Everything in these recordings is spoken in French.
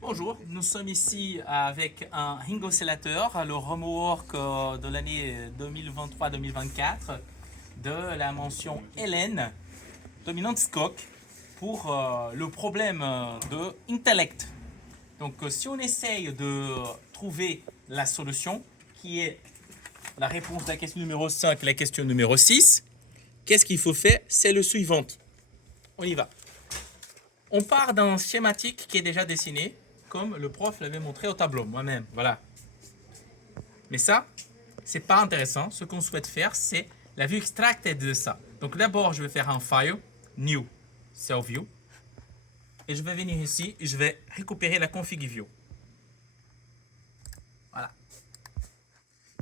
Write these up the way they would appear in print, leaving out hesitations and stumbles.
Bonjour, nous sommes ici avec un ring oscillateur, le homework de l'année 2023-2024 de la mention Hélène dominante Skok pour le problème de intellect. Donc si on essaye de trouver la solution qui est la réponse de la question numéro 5 et la question numéro 6, qu'est-ce qu'il faut faire? C'est le suivant. On y va. On part d'un schématique qui est déjà dessiné, comme le prof l'avait montré au tableau, moi-même, voilà. Mais ça, c'est pas intéressant. Ce qu'on souhaite faire, c'est la vue extracted de ça. Donc d'abord, je vais faire un file, new, self view. Et je vais venir ici et je vais récupérer la config view. Voilà.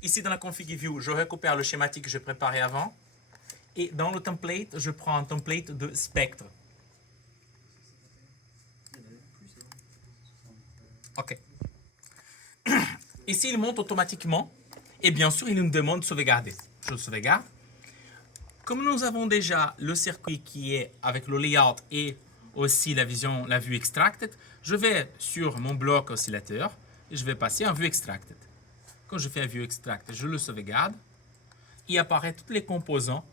Ici, dans la config view, je récupère le schématique que j'ai préparé avant. Et dans le template, je prends un template de spectre. OK. Ici, il monte automatiquement. Et bien sûr, il nous demande de sauvegarder. Je le sauvegarde. Comme nous avons déjà le circuit qui est avec le layout et aussi la vue extracted, je vais sur mon bloc oscillateur et je vais passer en vue extracted. Quand je fais un vue extracted, je le sauvegarde. Il apparaît tous les composants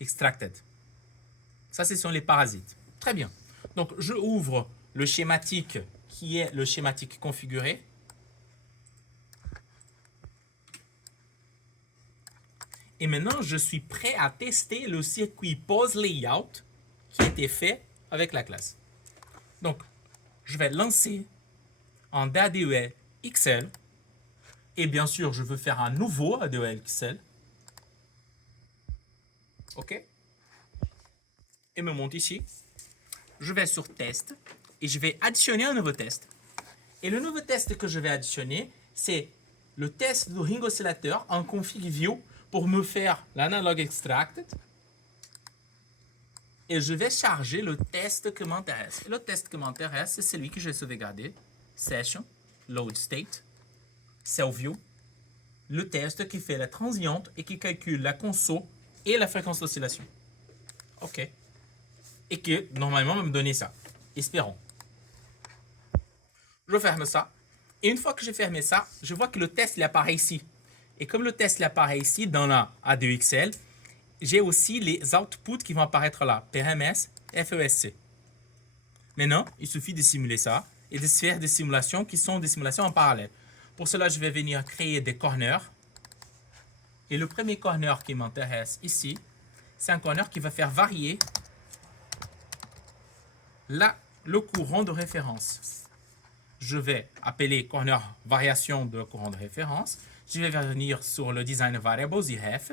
extracted. Ça, ce sont les parasites. Très bien. Donc, je ouvre le schématique qui est le schématique configuré. Et maintenant, je suis prêt à tester le circuit pose layout qui a été fait avec la classe. Donc, je vais lancer un ADEL XL. Et bien sûr, je veux faire un nouveau ADEL XL. OK? Et me monte ici. Je vais sur test et je vais additionner un nouveau test. Et le nouveau test que je vais additionner, c'est le test du ring oscillateur en config view pour me faire l'analog extracted. Et je vais charger le test qui m'intéresse. Le test qui m'intéresse, c'est celui que j'ai sauvegardé. Session, load state, self view. Le test qui fait la transiente et qui calcule la conso et la fréquence d'oscillation. OK. Et qui, normalement, va me donner ça. Espérons. Je ferme ça. Et une fois que j'ai fermé ça, je vois que le test il apparaît ici. Et comme le test il apparaît ici dans la A2XL, j'ai aussi les outputs qui vont apparaître là. PRMS, FESC. Maintenant, il suffit de simuler ça et de faire des simulations qui sont des simulations en parallèle. Pour cela, je vais venir créer des corners. Et le premier corner qui m'intéresse ici, c'est un corner qui va faire varier le courant de référence. Je vais appeler corner variation de courant de référence. Je vais venir sur le design variables IREF.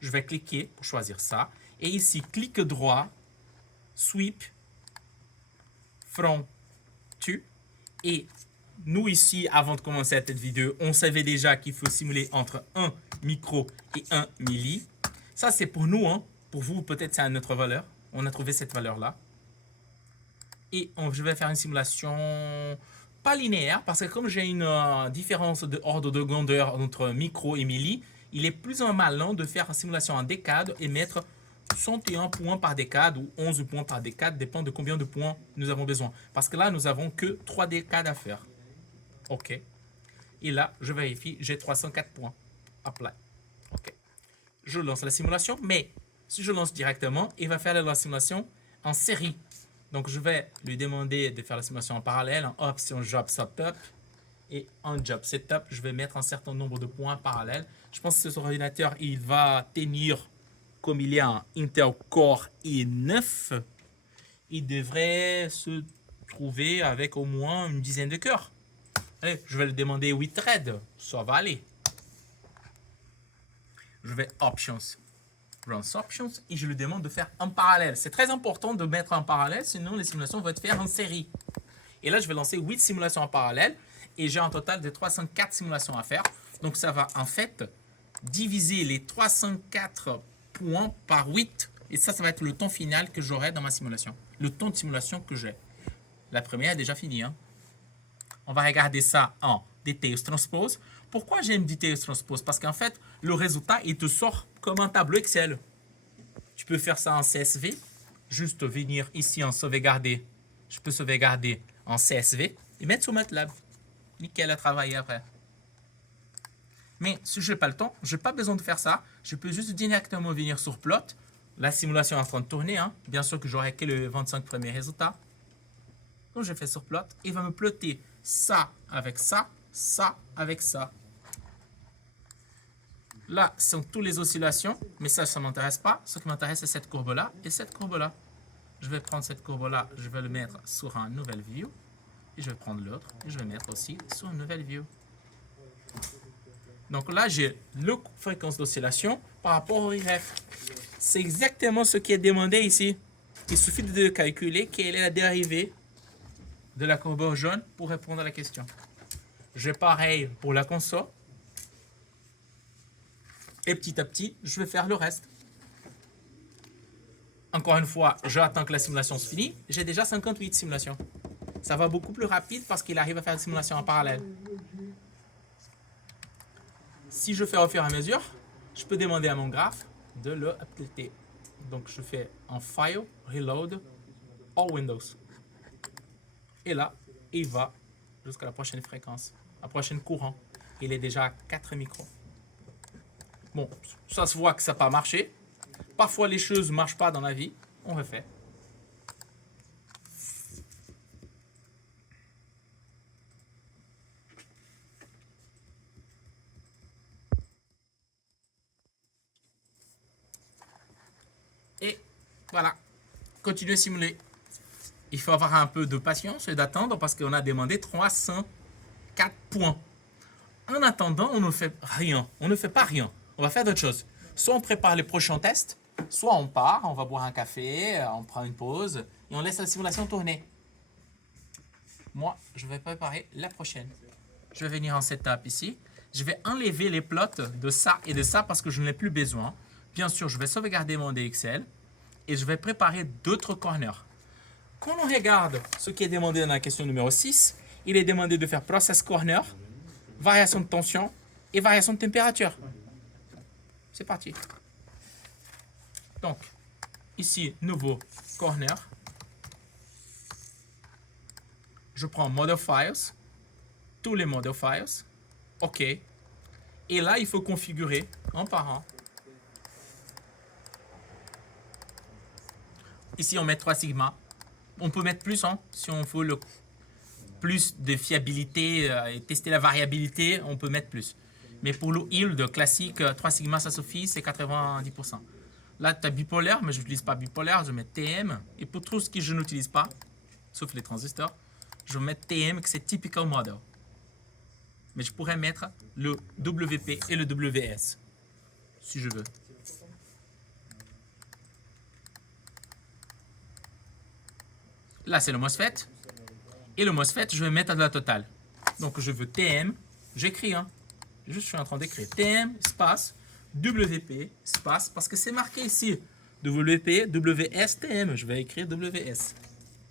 Je vais cliquer pour choisir ça. Et ici, clic droit, sweep from to. Et nous ici, avant de commencer cette vidéo, on savait déjà qu'il faut simuler entre 1 micro et 1 milli. Ça, c'est pour nous. Hein. Pour vous, peut-être c'est une autre valeur. On a trouvé cette valeur-là. Et je vais faire une simulation pas linéaire, parce que comme j'ai une différence d'ordre de grandeur entre micro et milli, il est plus ou malin de faire une simulation en décade et mettre 61 points par décade ou 11 points par décade, dépend de combien de points nous avons besoin. Parce que là, nous n'avons que 3 décades à faire. OK. Et là, je vérifie, j'ai 304 points. Apply. OK. Je lance la simulation, mais si je lance directement, il va faire la simulation en série. Donc, je vais lui demander de faire la simulation en parallèle, en option Job Setup. Et en Job Setup, je vais mettre un certain nombre de points parallèles. Je pense que ce ordinateur, il va tenir, comme il y a un Intel Core i9, il devrait se trouver avec au moins une dizaine de cœurs. Allez, je vais lui demander 8 threads. Ça va aller. Je vais Options. Runs Options et je lui demande de faire en parallèle. C'est très important de mettre en parallèle, sinon les simulations vont être faites en série. Et là, je vais lancer 8 simulations en parallèle et j'ai un total de 304 simulations à faire. Donc, ça va en fait diviser les 304 points par 8 et ça va être le temps final que j'aurai dans ma simulation. Le temps de simulation que j'ai. La première est déjà finie. Hein. On va regarder ça en Details Transpose. Pourquoi j'aime dicter transpose? Parce qu'en fait, le résultat, il te sort comme un tableau Excel. Tu peux faire ça en CSV, juste venir ici en sauvegarder. Je peux sauvegarder en CSV et mettre sur MATLAB. Nickel à travailler après. Mais si je n'ai pas le temps, je n'ai pas besoin de faire ça. Je peux juste directement venir sur plot. La simulation est en train de tourner. Hein. Bien sûr que j'aurai que les 25 premiers résultats. Comme je fais sur plot, il va me plotter ça avec ça, ça avec ça. Là, ce sont toutes les oscillations, mais ça ne m'intéresse pas. Ce qui m'intéresse, c'est cette courbe-là et cette courbe-là. Je vais prendre cette courbe-là, je vais le mettre sur un nouvel view. Et je vais prendre l'autre et je vais mettre aussi sur une nouvelle view. Donc là, j'ai la fréquence d'oscillation par rapport au IRF. C'est exactement ce qui est demandé ici. Il suffit de calculer quelle est la dérivée de la courbe jaune pour répondre à la question. Je fais pareil pour la console. Et petit à petit, je vais faire le reste. Encore une fois, j'attends que la simulation se finisse. J'ai déjà 58 simulations. Ça va beaucoup plus rapide parce qu'il arrive à faire des simulations en parallèle. Si je fais au fur et à mesure, je peux demander à mon graphe de le updater. Donc je fais en File, Reload, All Windows. Et là, il va jusqu'à la prochaine fréquence, la prochaine courant. Il est déjà à 4 micros. Bon, ça se voit que ça n'a pas marché. Parfois, les choses ne marchent pas dans la vie. On refait. Et voilà, continuez à simuler. Il faut avoir un peu de patience et d'attendre parce qu'on a demandé 304 points. En attendant, on ne fait rien. On ne fait pas rien. On va faire d'autres choses. Soit on prépare les prochains tests, soit on part, on va boire un café, on prend une pause et on laisse la simulation tourner. Moi, je vais préparer la prochaine. Je vais venir en setup ici. Je vais enlever les plots de ça et de ça parce que je n'en ai plus besoin. Bien sûr, je vais sauvegarder mon DXL et je vais préparer d'autres corners. Quand on regarde ce qui est demandé dans la question numéro 6, il est demandé de faire process corner, variation de tension et variation de température. C'est parti. Donc, ici, nouveau corner. Je prends Model Files, tous les Model Files. OK. Et là, il faut configurer un par un. Ici, on met 3 sigma. On peut mettre plus, hein, si on veut le plus de fiabilité et tester la variabilité, on peut mettre plus. Mais pour le yield classique, 3 sigma, ça suffit, c'est 90%. Là, tu as bipolaire, mais je n'utilise pas bipolaire, je mets TM. Et pour tout ce que je n'utilise pas, sauf les transistors, je vais mettre TM, que c'est Typical Model. Mais je pourrais mettre le WP et le WS, si je veux. Là, c'est le MOSFET. Et le MOSFET, je vais mettre à la totale. Donc, je veux TM. J'écris, hein. Je suis en train d'écrire TM, espace, WP, espace, parce que c'est marqué ici. WP, WS, TM. Je vais écrire WS.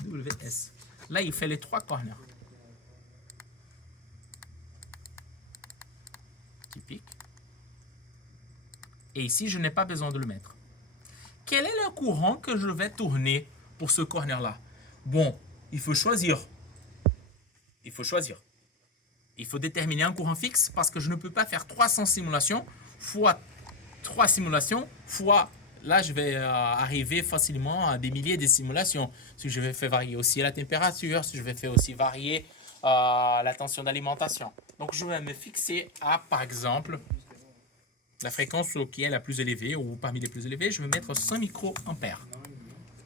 WS. Là, il fait les 3 corners. Typique. Et ici, je n'ai pas besoin de le mettre. Quel est le courant que je vais tourner pour ce corner-là? Bon, il faut choisir. Il faut choisir. Il faut déterminer un courant fixe parce que je ne peux pas faire 300 simulations fois 3 simulations fois... Là, je vais arriver facilement à des milliers de simulations. Si je vais faire varier aussi la température, si je vais faire aussi varier la tension d'alimentation. Donc, je vais me fixer à, par exemple, la fréquence qui est la plus élevée ou parmi les plus élevées. Je vais mettre 100 microampères.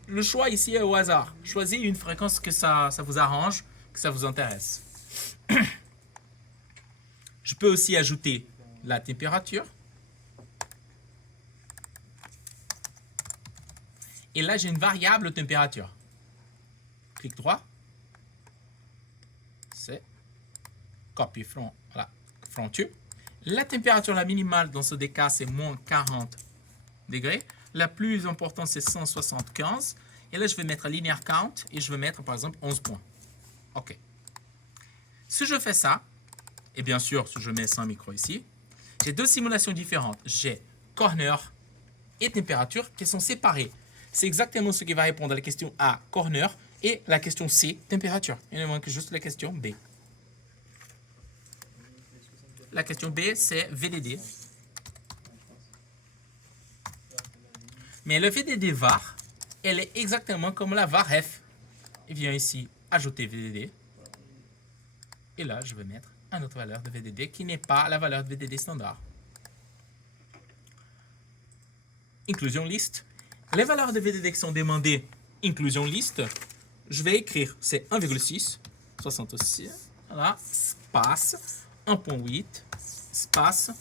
Le choix ici est au hasard. Choisissez une fréquence que ça vous arrange, que ça vous intéresse. Je peux aussi ajouter la température. Et là, j'ai une variable température. Clic droit. C'est copy from, voilà, from to. La température la minimale dans ce cas, c'est moins 40 degrés. La plus importante, c'est 175. Et là, je vais mettre linear count et je vais mettre, par exemple, 11 points. OK. Si je fais ça, Et bien sûr, si je mets 100 micro ici, j'ai deux simulations différentes. J'ai corner et température qui sont séparées. C'est exactement ce qui va répondre à la question A, corner, et la question C, température. Il ne manque juste la question B. La question B, c'est VDD. Mais le VDD var, elle est exactement comme la var F. Il vient ici ajouter VDD. Et là, je vais mettre une autre valeur de VDD qui n'est pas la valeur de VDD standard. Inclusion list. Les valeurs de VDD qui sont demandées, inclusion list, je vais écrire, c'est 1,6, 66, voilà, espace, 1.8, espace,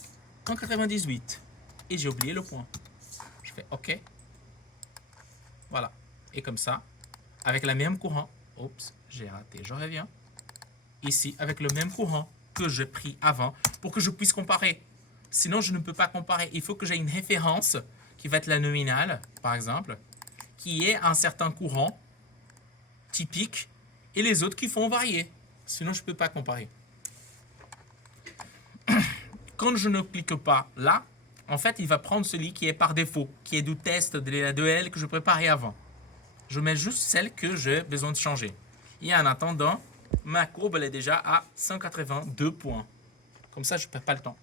1,98. Et j'ai oublié le point. Je fais OK. Voilà. Et comme ça, avec le même courant, oups, j'ai raté, je reviens. Ici, avec le même courant que j'ai pris avant, pour que je puisse comparer. Sinon, je ne peux pas comparer. Il faut que j'ai une référence qui va être la nominale, par exemple, qui est un certain courant typique, et les autres qui font varier. Sinon, je ne peux pas comparer. Quand je ne clique pas là, en fait, il va prendre celui qui est par défaut, qui est du test de la 2L que je préparais avant. Je mets juste celle que j'ai besoin de changer. Et en attendant, ma courbe elle est déjà à 182 points. Comme ça, je ne perds pas le temps.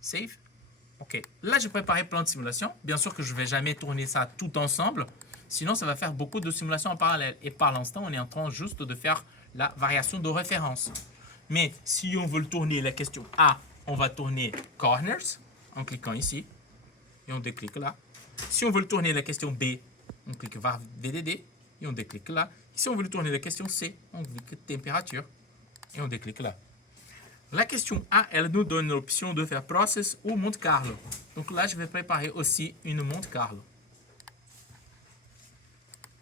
Save. OK. Là, j'ai préparé plein de simulations. Bien sûr que je ne vais jamais tourner ça tout ensemble. Sinon, ça va faire beaucoup de simulations en parallèle. Et par l'instant, on est en train juste de faire la variation de référence. Mais si on veut le tourner, la question A, on va tourner corners en cliquant ici. Et on déclique là. Si on veut le tourner, la question B, on clique var VDD. Et on déclique là. Si on veut le tourner, la question C, on clique température. Et on déclique là. La question A, elle nous donne l'option de faire process ou Monte Carlo. Donc là, je vais préparer aussi une Monte Carlo.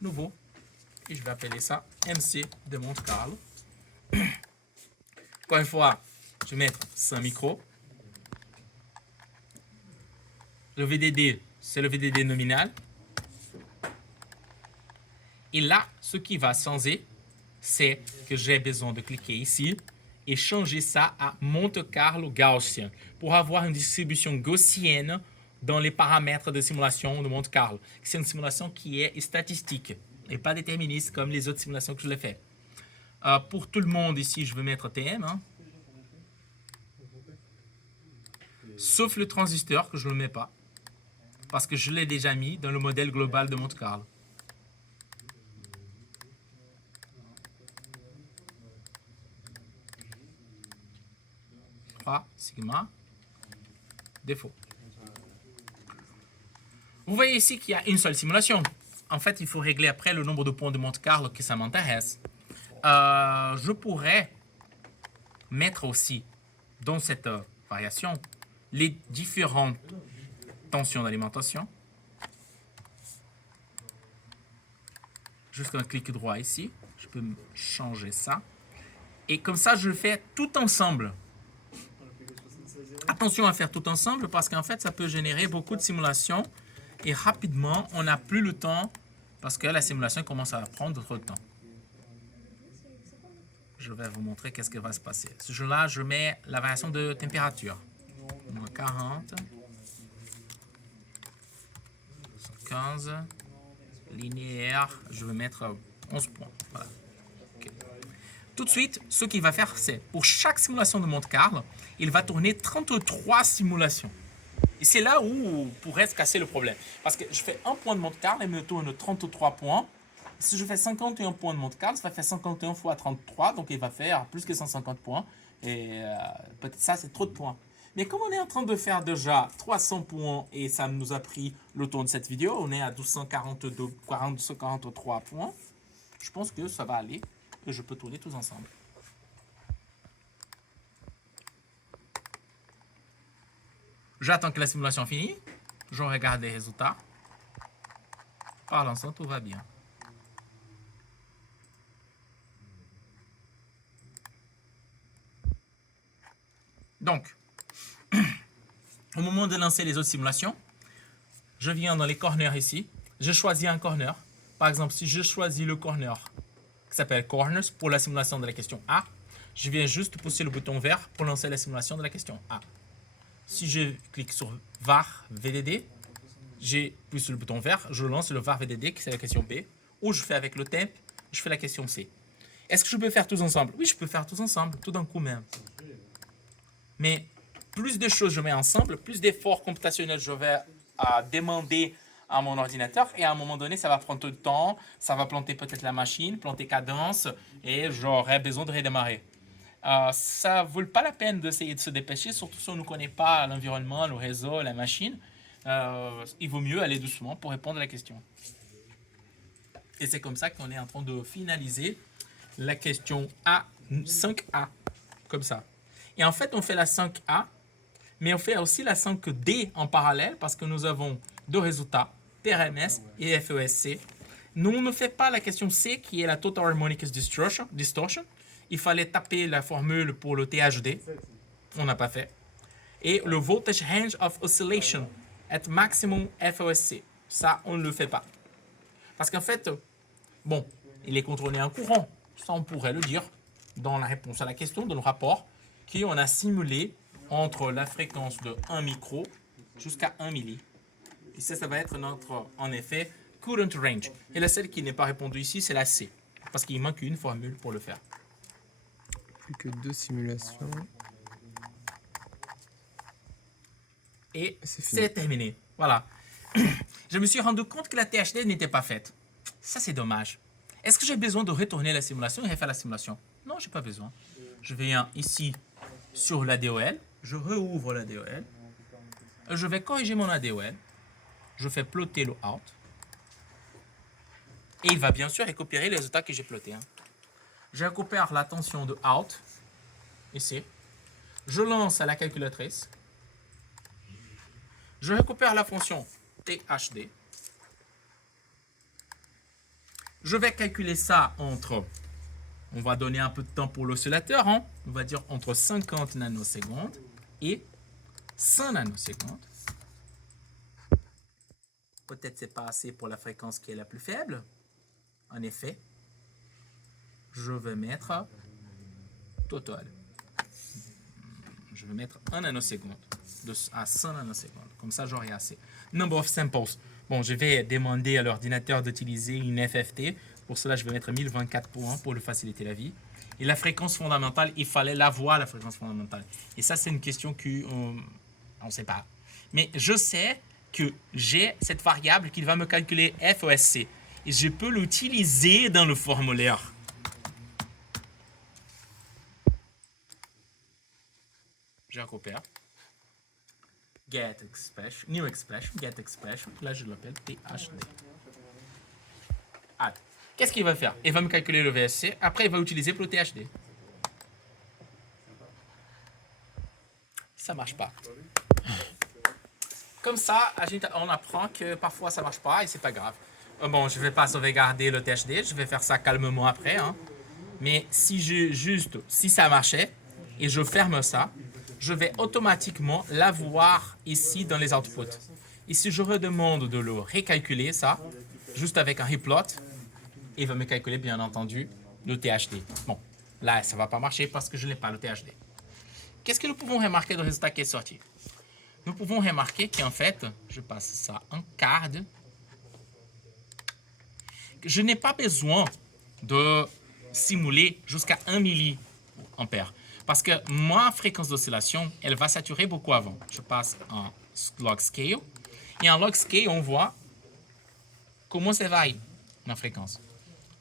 Nouveau. Et je vais appeler ça MC de Monte Carlo. Encore une fois, je vais mettre 100 micros. Le VDD, c'est le VDD nominal. Et là, ce qui va changer, c'est que j'ai besoin de cliquer ici et changer ça à Monte Carlo Gaussian pour avoir une distribution gaussienne dans les paramètres de simulation de Monte Carlo. C'est une simulation qui est statistique et pas déterministe comme les autres simulations que je l'ai fait. Pour tout le monde ici, je vais mettre TM. Hein. Sauf le transistor que je ne le mets pas. Parce que je l'ai déjà mis dans le modèle global de Monte Carlo. Sigma, défaut. Vous voyez ici qu'il y a une seule simulation. En fait, il faut régler après le nombre de points de Monte Carlo que ça m'intéresse. Je pourrais mettre aussi dans cette variation les différentes tensions d'alimentation. Juste un clic droit ici. Je peux changer ça. Et comme ça, je le fais tout ensemble. Attention à faire tout ensemble parce qu'en fait, ça peut générer beaucoup de simulations et rapidement, on n'a plus le temps parce que la simulation commence à prendre trop de temps. Je vais vous montrer qu'est-ce qui va se passer. Ce jeu-là, je mets la variation de température. Moins 40, 15, linéaire, je vais mettre 11 points. Voilà. Okay. Tout de suite, ce qu'il va faire, c'est pour chaque simulation de Monte Carlo, il va tourner 33 simulations. Et c'est là où pourrait se casser le problème. Parce que je fais un point de Monte Carlo et me tourne 33 points. Si je fais 51 points de Monte Carlo, ça va faire 51 fois 33, donc il va faire plus que 150 points. Et peut-être ça, c'est trop de points. Mais comme on est en train de faire déjà 300 points et ça nous a pris le temps de cette vidéo, on est à 243 points, je pense que ça va aller et je peux tourner tous ensemble. J'attends que la simulation finisse. Je regarde les résultats. Par l'instant, tout va bien. Donc, au moment de lancer les autres simulations, je viens dans les corners ici. Je choisis un corner. Par exemple, si je choisis le corner qui s'appelle Corners pour la simulation de la question A, je viens juste pousser le bouton vert pour lancer la simulation de la question A. Si je clique sur var VDD, j'ai poussé le bouton vert, je lance le var VDD, qui c'est la question B, ou je fais avec le temp, je fais la question C. Est-ce que je peux faire tous ensemble? Oui, je peux faire tous ensemble, tout d'un coup même. Mais plus de choses je mets ensemble, plus d'efforts computationnels je vais demander à mon ordinateur, et à un moment donné, ça va prendre du temps, ça va planter peut-être la machine, planter cadence, et j'aurai besoin de redémarrer. Ça ne vaut pas la peine d'essayer de se dépêcher, surtout si on ne connaît pas l'environnement, le réseau, la machine. Il vaut mieux aller doucement pour répondre à la question. Et c'est comme ça qu'on est en train de finaliser la question A, 5A, comme ça. Et en fait, on fait la 5A, mais on fait aussi la 5D en parallèle parce que nous avons deux résultats, TRMS et FESC. Nous, on ne fait pas la question C qui est la Total Harmonic Distortion. Il fallait taper la formule pour le THD. On n'a pas fait. Et le Voltage Range of Oscillation at Maximum FESC. Ça, on ne le fait pas. Parce qu'en fait, bon, il est contrôlé en courant. Ça, on pourrait le dire dans la réponse à la question, dans le rapport, qu'on a simulé entre la fréquence de 1 micro jusqu'à 1 milli. Et ça va être notre, en effet, current range. Et la seule qui n'est pas répondue ici, c'est la C. Parce qu'il manque une formule pour le faire. Plus que 2 simulations. Et c'est terminé. Voilà. Je me suis rendu compte que la THD n'était pas faite. Ça, c'est dommage. Est-ce que j'ai besoin de retourner la simulation et refaire la simulation? Non, je n'ai pas besoin. Je viens ici sur la DOL. Je rouvre la DOL. Je vais corriger mon ADOL. Je fais plotter le out. Et il va bien sûr récupérer les résultats que j'ai plotés. Je récupère la tension de out. Ici. Je lance à la calculatrice. Je récupère la fonction THD. Je vais calculer ça entre, on va donner un peu de temps pour l'oscillateur, on va dire entre 50 nanosecondes et 100 nanosecondes. Peut-être c'est pas assez pour la fréquence qui est la plus faible. En effet, je vais mettre total. Je vais mettre 1 nanoseconde à 100 nanosecondes. Comme ça, j'aurai assez. Number of samples. Bon, je vais demander à l'ordinateur d'utiliser une FFT. Pour cela, je vais mettre 1024 points pour lui faciliter la vie. Et la fréquence fondamentale, il fallait l'avoir, la fréquence fondamentale. Et ça, c'est une question qu'on ne sait pas. Mais je sais que j'ai cette variable qui va me calculer FESC. Et je peux l'utiliser dans le formulaire. Je récupère. Get expression, new expression, get expression. Là, je l'appelle THD. Qu'est-ce qu'il va faire? Il va me calculer le VSC. Après, il va utiliser pour le THD. Ça marche pas. Comme ça, on apprend que parfois ça marche pas et c'est pas grave. Bon, je vais pas sauvegarder le THD. Je vais faire ça calmement après. Mais si ça marchait et je ferme ça, je vais automatiquement l'avoir ici dans les outputs. Et si je redemande de le recalculer, ça, juste avec un replot, il va me calculer, bien entendu, le THD. Bon, là, ça ne va pas marcher parce que je n'ai pas le THD. Qu'est-ce que nous pouvons remarquer du résultat qui est sorti? Nous pouvons remarquer qu'en fait, je passe ça en card. Je n'ai pas besoin de simuler jusqu'à 1 milliampère. Parce que ma fréquence d'oscillation, elle va saturer beaucoup avant. Je passe en log scale. Et en log scale, on voit comment ça varie, ma fréquence.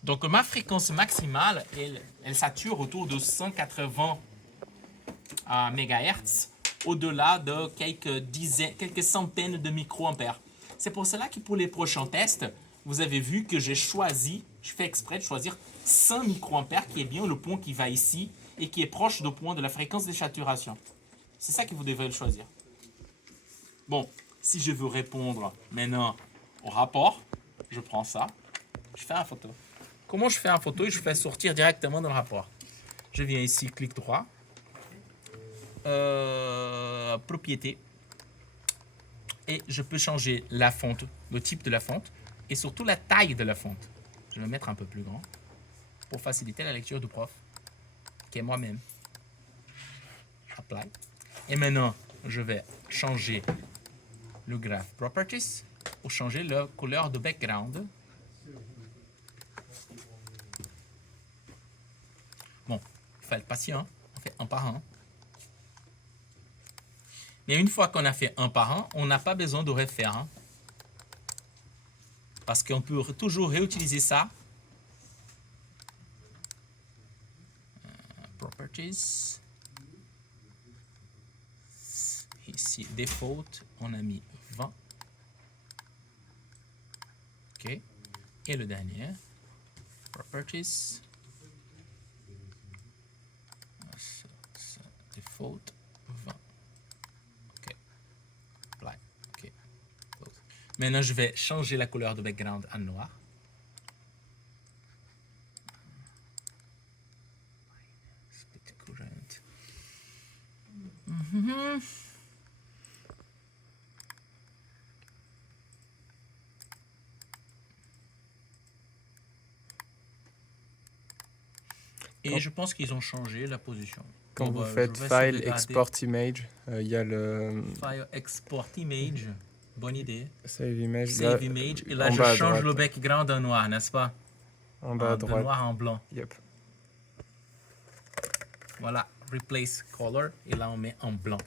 Donc, ma fréquence maximale, elle sature autour de 180 MHz, au-delà de quelques centaines de microampères. C'est pour cela que pour les prochains tests, vous avez vu que j'ai choisi, je fais exprès de choisir 100 microampères, qui est bien le point qui va ici, et qui est proche du point de la fréquence de saturation. C'est ça que vous devrez le choisir. Bon, si je veux répondre maintenant au rapport, je prends ça, je fais une photo. Comment je fais une photo? Je fais sortir directement dans le rapport. Je viens ici, clic droit, propriété, et je peux changer la fonte, le type de la fonte, et surtout la taille de la fonte. Je vais mettre un peu plus grand pour faciliter la lecture du prof. cliquer moi-même. Apply. Et maintenant, je vais changer le graph properties pour changer la couleur de background. Bon, il faut être patient. On fait un par un. Mais une fois qu'on a fait un par un, on n'a pas besoin de refaire. Hein, parce qu'on peut toujours réutiliser ça. Properties. Ici, default, on a mis 20. OK. Et le dernier, properties. Default, 20. OK. Apply. OK. Maintenant, je vais changer la couleur de background à noir. Split current. Et je pense qu'ils ont changé la position. Quand Bon, vous bah, faites je vais File, sauvegarder. Export Image, il y a le File Export Image. Bonne idée. Save Image. Save là, Image. Et là, en je bas à change droite. le background en noir, n'est-ce pas? En bas à De droite. noir en blanc. Yep. Voilà. Replace color. Et là, on met en blanc.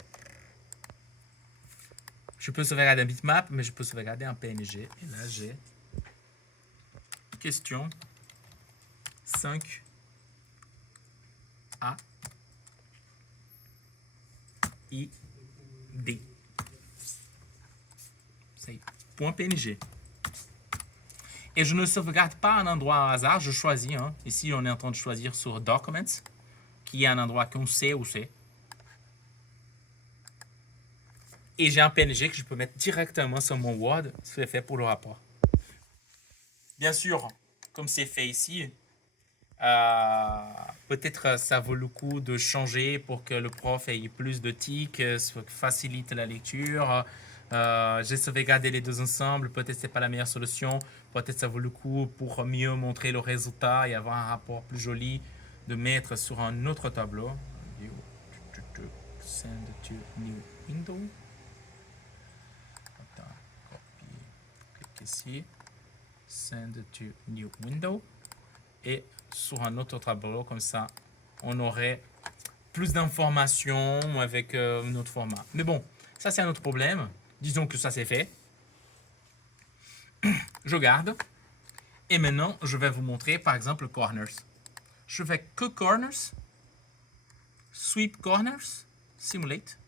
Je peux sauvegarder un bitmap, mais je peux sauvegarder un PNG. Et là, j'ai question 5 A I D. C'est point PNG. Et je ne sauvegarde pas un endroit au hasard, je choisis. Hein. Ici, on est en train de choisir sur Documents, qui est un endroit qu'on sait où c'est. Et j'ai un PNG que je peux mettre directement sur mon Word, c'est fait pour le rapport. Bien sûr, comme c'est fait ici, peut-être ça vaut le coup de changer pour que le prof ait plus de tics, facilite la lecture. J'ai sauvegardé les deux ensemble, peut-être c'est pas la meilleure solution, peut-être ça vaut le coup pour mieux montrer le résultat et avoir un rapport plus joli de mettre sur un autre tableau. Send to new window. Attends, copier, clique ici, send to new window et sur un autre tableau comme ça, on aurait plus d'informations avec un autre format. Mais bon, ça c'est un autre problème. Disons que ça c'est fait. Je garde. Et maintenant, je vais vous montrer par exemple corners. Je fais que corners. Sweep corners. Simulate.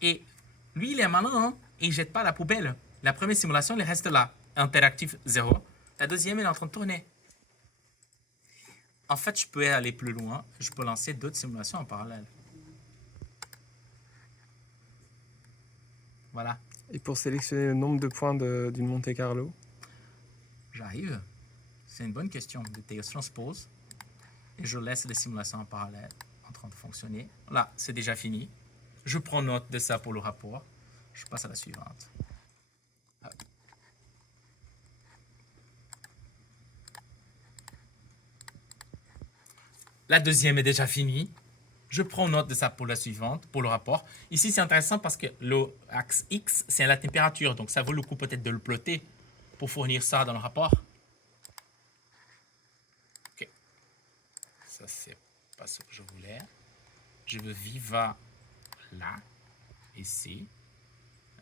Et lui, il est malin, hein? Et il ne jette pas à la poubelle. La première simulation, il reste là. Interactif 0. La deuxième, elle est en train de tourner. En fait, je peux aller plus loin. Je peux lancer d'autres simulations en parallèle. Voilà. Et pour sélectionner le nombre de points d'une Monte Carlo? J'arrive. C'est une bonne question. Je transpose. Et je laisse les simulations en parallèle en train de fonctionner. Là, c'est déjà fini. Je prends note de ça pour le rapport. Je passe à la suivante. Hop. La deuxième est déjà finie. Je prends note de ça pour la suivante, pour le rapport. Ici, c'est intéressant parce que le axe X, c'est la température. Donc, ça vaut le coup peut-être de le plotter pour fournir ça dans le rapport. OK. Ça, c'est pas ce que je voulais. Je veux Viva là, ici.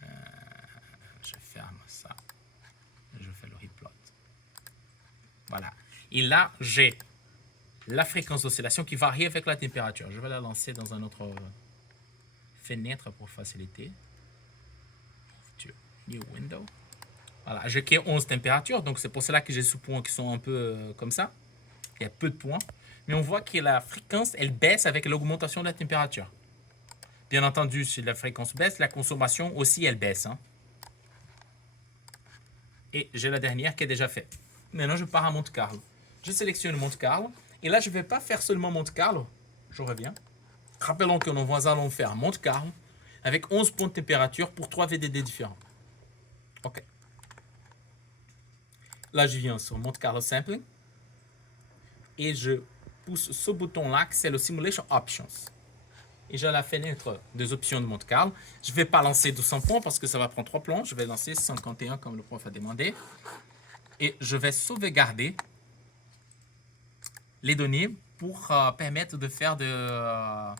Je ferme ça. Je fais le replot. Voilà. Et là, j'ai la fréquence d'oscillation qui varie avec la température. Je vais la lancer dans un autre fenêtre pour faciliter. New window. Voilà, j'ai que 11 températures, donc c'est pour cela que j'ai ce point qui sont un peu comme ça. Il y a peu de points. Mais on voit que la fréquence, elle baisse avec l'augmentation de la température. Bien entendu, si la fréquence baisse, la consommation aussi, elle baisse. Hein. Et j'ai la dernière qui est déjà faite. Maintenant, je pars à Monte Carlo. Je sélectionne Monte Carlo. Et là, je ne vais pas faire seulement Monte Carlo. Je reviens. Rappelons que nous allons faire Monte Carlo avec 11 points de température pour 3 VDD différents. OK. Là, je viens sur Monte Carlo Sampling. Et je pousse ce bouton-là, c'est le Simulation Options. Et j'ai la fenêtre des options de Monte-Carlo. Je ne vais pas lancer 200 points parce que ça va prendre 3 plans. Je vais lancer 51 comme le prof a demandé. Et je vais sauvegarder les données pour permettre de faire de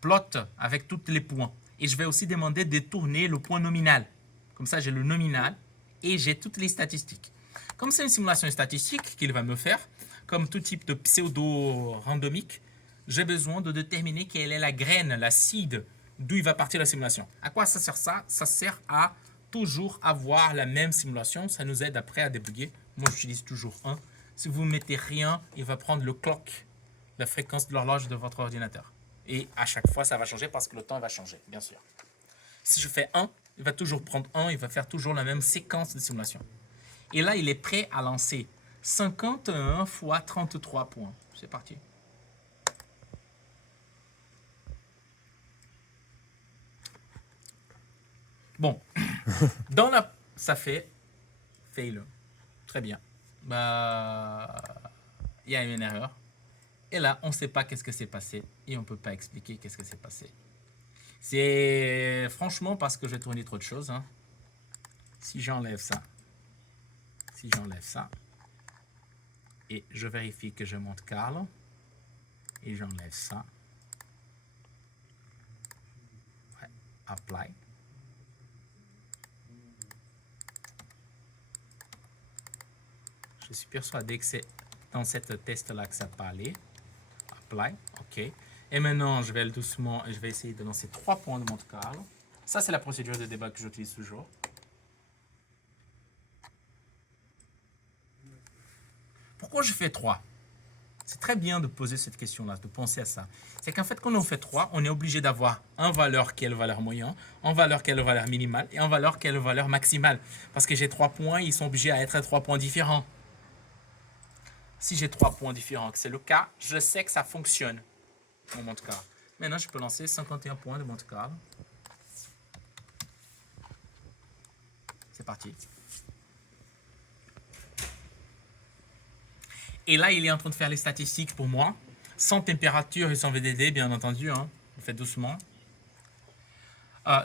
plot avec tous les points. Et je vais aussi demander de tourner le point nominal. Comme ça, j'ai le nominal et j'ai toutes les statistiques. Comme c'est une simulation statistique qu'il va me faire, comme tout type de pseudo-randomique, j'ai besoin de déterminer quelle est la graine, la seed, d'où il va partir la simulation. À quoi ça sert ça? Ça sert à toujours avoir la même simulation. Ça nous aide après à débugger. Moi, j'utilise toujours 1. Si vous ne mettez rien, il va prendre le clock, la fréquence de l'horloge de votre ordinateur. Et à chaque fois, ça va changer parce que le temps va changer, bien sûr. Si je fais 1, il va toujours prendre 1, il va faire toujours la même séquence de simulation. Et là, il est prêt à lancer 51 fois 33 points. C'est parti. Bon, dans la... ça fait fail. Très bien. Bah, il y a une erreur. Et là, on ne sait pas qu'est-ce que s'est passé et on ne peut pas expliquer qu'est-ce que s'est passé. C'est franchement parce que j'ai tourné trop de choses. Hein. Si j'enlève ça, et je vérifie que je monte Carlo, et j'enlève ça, ouais, apply. Je suis persuadé que c'est dans cette test-là que ça peut aller. Apply, ok. Et maintenant, je vais aller doucement et je vais essayer de lancer 3 points de Monte Carlo. Ça, c'est la procédure de debug que j'utilise toujours. Pourquoi je fais 3? C'est très bien de poser cette question-là, de penser à ça. C'est qu'en fait, quand on fait 3, on est obligé d'avoir un valeur qui est le valeur moyen, un valeur qui est le valeur minimale et un valeur qui est le valeur maximale. Parce que j'ai 3 points, ils sont obligés à être 3 points différents. Si j'ai 3 points différents, que c'est le cas, je sais que ça fonctionne, mon Monte Carlo. Maintenant, je peux lancer 51 points de Monte Carlo. C'est parti. Et là, il est en train de faire les statistiques pour moi, sans température et sans VDD, bien entendu. Hein. Je fais doucement.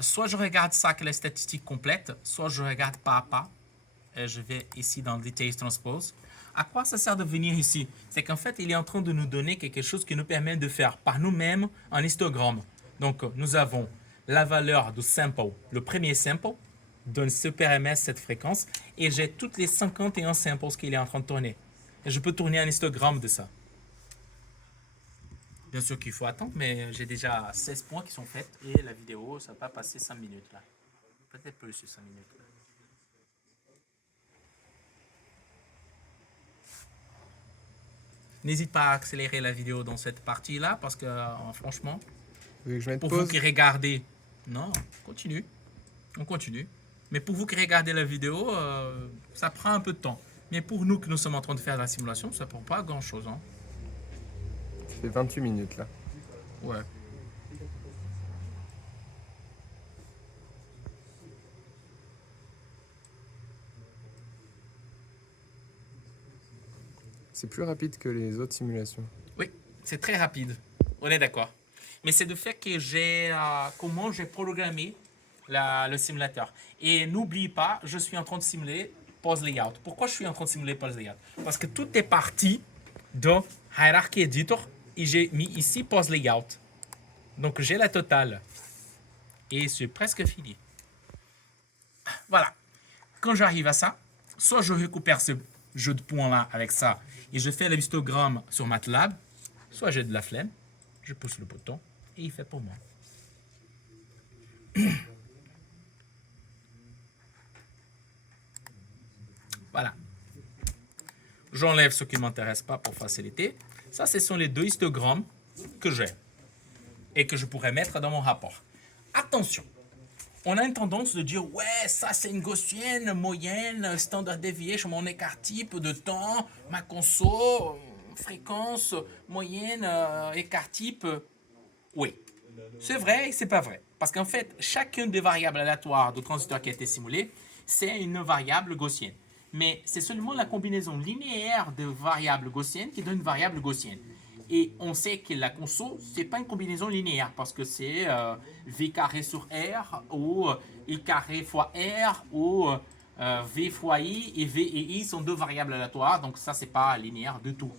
Soit je regarde ça que les statistiques complètes, soit je regarde pas à pas. Et je vais ici dans Details Transpose. À quoi ça sert de venir ici? C'est qu'en fait, il est en train de nous donner quelque chose qui nous permet de faire par nous-mêmes un histogramme. Donc, nous avons la valeur du sample, le premier sample, donne ce PRMS, cette fréquence, et j'ai toutes les 51 samples qu'il est en train de tourner. Et je peux tourner un histogramme de ça. Bien sûr qu'il faut attendre, mais j'ai déjà 16 points qui sont faits, et la vidéo, ça va pas passer 5 minutes là. Peut-être plus que 5 minutes là. N'hésite pas à accélérer la vidéo dans cette partie-là parce que, franchement, Vous voulez que je mette pour pause? vous qui regardez... Non, continue. On continue. Mais pour vous qui regardez la vidéo, ça prend un peu de temps. Mais pour nous qui nous sommes en train de faire la simulation, ça ne prend pas grand-chose. Hein. Ça fait 28 minutes là. Ouais. C'est plus rapide que les autres simulations. Oui, c'est très rapide. On est d'accord. Mais c'est de fait que j'ai comment j'ai programmé le simulateur. Et n'oublie pas, je suis en train de simuler pose layout. Pourquoi je suis en train de simuler pose layout? Parce que tout est parti de Hierarchy Editor et j'ai mis ici pose layout. Donc j'ai la totale. Et c'est presque fini. Voilà. Quand j'arrive à ça, soit je récupère ce jeu de points là avec ça et je fais l'histogramme sur MATLAB, soit j'ai de la flemme, je pousse le bouton et il fait pour moi. Voilà. J'enlève ce qui ne m'intéresse pas pour faciliter. Ça, ce sont les 2 histogrammes que j'ai et que je pourrais mettre dans mon rapport. Attention, on a une tendance de dire ouais, ça c'est une gaussienne moyenne, standard deviation, mon écart type de temps, ma conso, fréquence, moyenne, écart type. Oui, c'est vrai et c'est pas vrai. Parce qu'en fait, chacune des variables aléatoires de transistor qui a été simulée, c'est une variable gaussienne. Mais c'est seulement la combinaison linéaire de variables gaussiennes qui donne une variable gaussienne. Et on sait que la conso, c'est pas une combinaison linéaire parce que c'est V carré sur R ou I carré fois R ou V fois I, et V et I sont deux variables aléatoires, donc ça c'est pas linéaire du tout.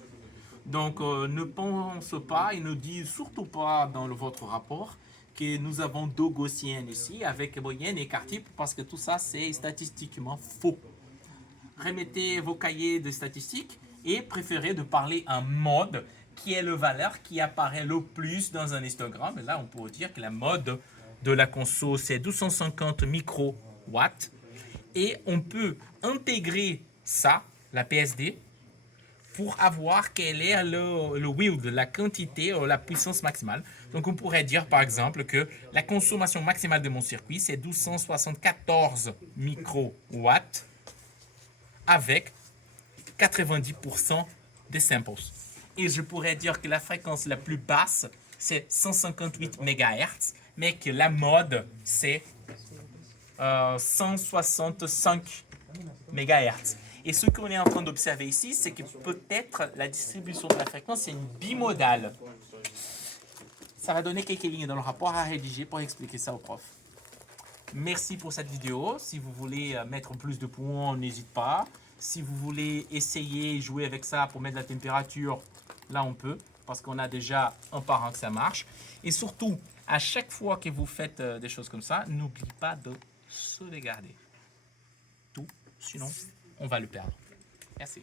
Donc ne pense pas et ne dis surtout pas dans votre rapport que nous avons deux gaussiennes ici avec moyenne et quart type parce que tout ça c'est statistiquement faux. Remettez vos cahiers de statistiques et préférez de parler un mode qui est la valeur qui apparaît le plus dans un histogramme. Et là, on peut dire que la mode de la conso, c'est 250 microwatts. Et on peut intégrer ça, la PSD, pour avoir quel est le yield, la quantité ou la puissance maximale. Donc, on pourrait dire, par exemple, que la consommation maximale de mon circuit, c'est 1274 microwatts avec 90% des samples. Et je pourrais dire que la fréquence la plus basse, c'est 158 MHz, mais que la mode, c'est 165 MHz. Et ce qu'on est en train d'observer ici, c'est que peut-être la distribution de la fréquence est une bimodale. Ça va donner quelques lignes dans le rapport à rédiger pour expliquer ça au prof. Merci pour cette vidéo. Si vous voulez mettre plus de points, n'hésite pas. Si vous voulez essayer, jouer avec ça pour mettre la température, là on peut, parce qu'on a déjà un par un que ça marche. Et surtout, à chaque fois que vous faites des choses comme ça, n'oubliez pas de sauvegarder tout, sinon on va le perdre. Merci.